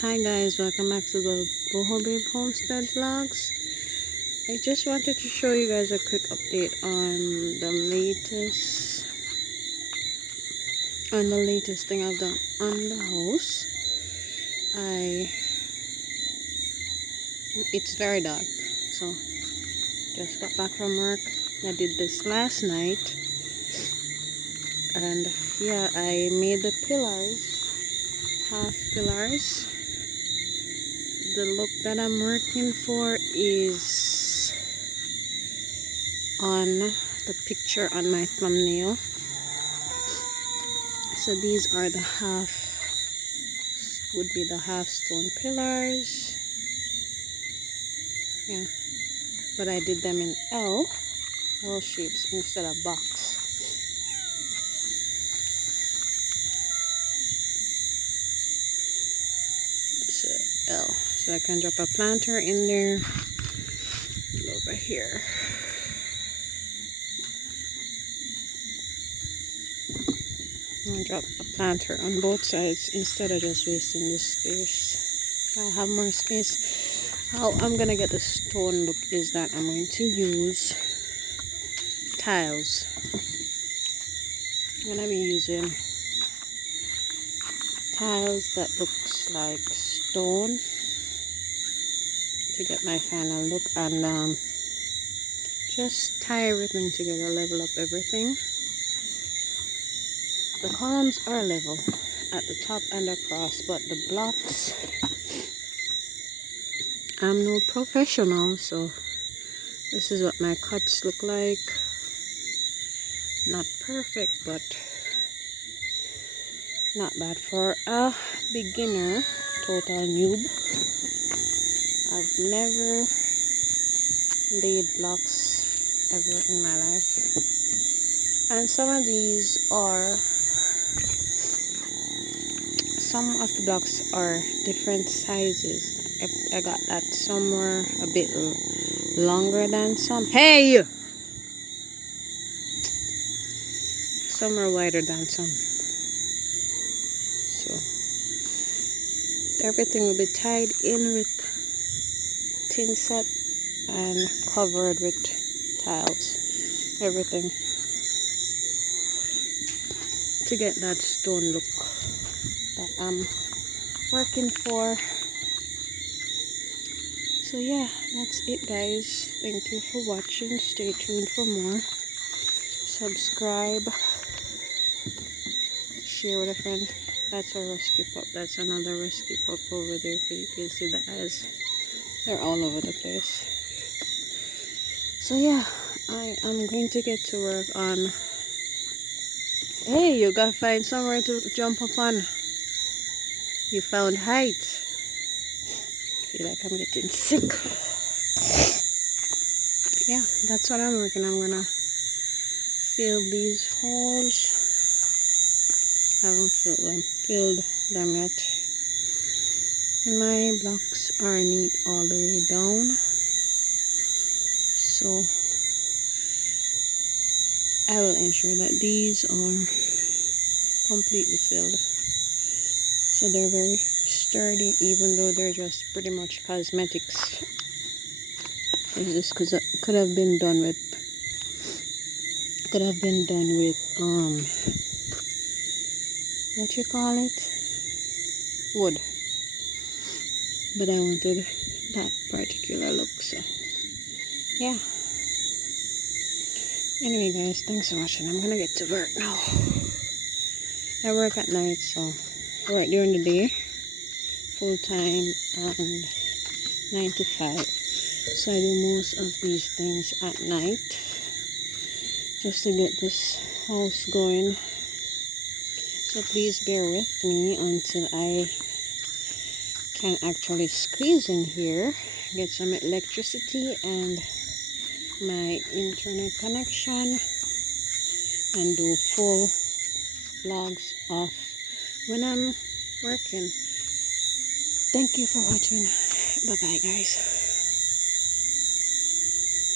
Hi guys, welcome back to the Boho Babe Homestead Vlogs. I just wanted to show you guys a quick update on the latest thing I've done on the house. It's very dark, so just got back from work. I did this last night, and yeah, I made the pillars, half pillars. The look that I'm working for is on the picture on my thumbnail. So these are the half stone pillars. Yeah, but I did them in L shapes instead of box. So L, so I can drop a planter in there over here. I'll drop a planter on both sides instead of just wasting this space. I'll have more space. How I'm gonna get the stone look is that I'm going to use tiles. I'm gonna be using tiles that looks like stone to get my final look, and just tie everything together, level up everything. The columns are level at the top and across, but the blocks, I'm no professional, so this is what my cuts look like. Not perfect, but not bad for a beginner, total noob. I've never laid blocks ever in my life, and some of the blocks are different sizes. I got that some were a bit longer than some. Hey! Some are wider than some. So everything will be tied in with tin set and covered with tiles. Everything to get that stone look that I'm working for. So yeah, that's it guys. Thank you for watching. Stay tuned for more. Subscribe, share with a friend. That's a rescue pup. That's another rescue pup over there. You can see the eyes, they're all over the place. So yeah, I am going to get to work on. Hey, you gotta find somewhere to jump up on. You found height. I feel like I'm getting sick. Yeah, that's what I'm working on. I'm gonna fill these holes. Haven't filled them yet. My blocks are neat all the way down, so I will ensure that these are completely filled. So they're very sturdy, even though they're just pretty much cosmetics. This could have been done with what you call it, wood, but I wanted that particular look. So yeah, anyway guys, thanks for watching. I'm gonna get to work now. I work at night, so I work during the day full time and 9 to 5, so I do most of these things at night just to get this house going. So please bear with me until I can actually squeeze in here, get some electricity and my internet connection, and do full vlogs of when I'm working. Thank you for watching. Bye bye guys.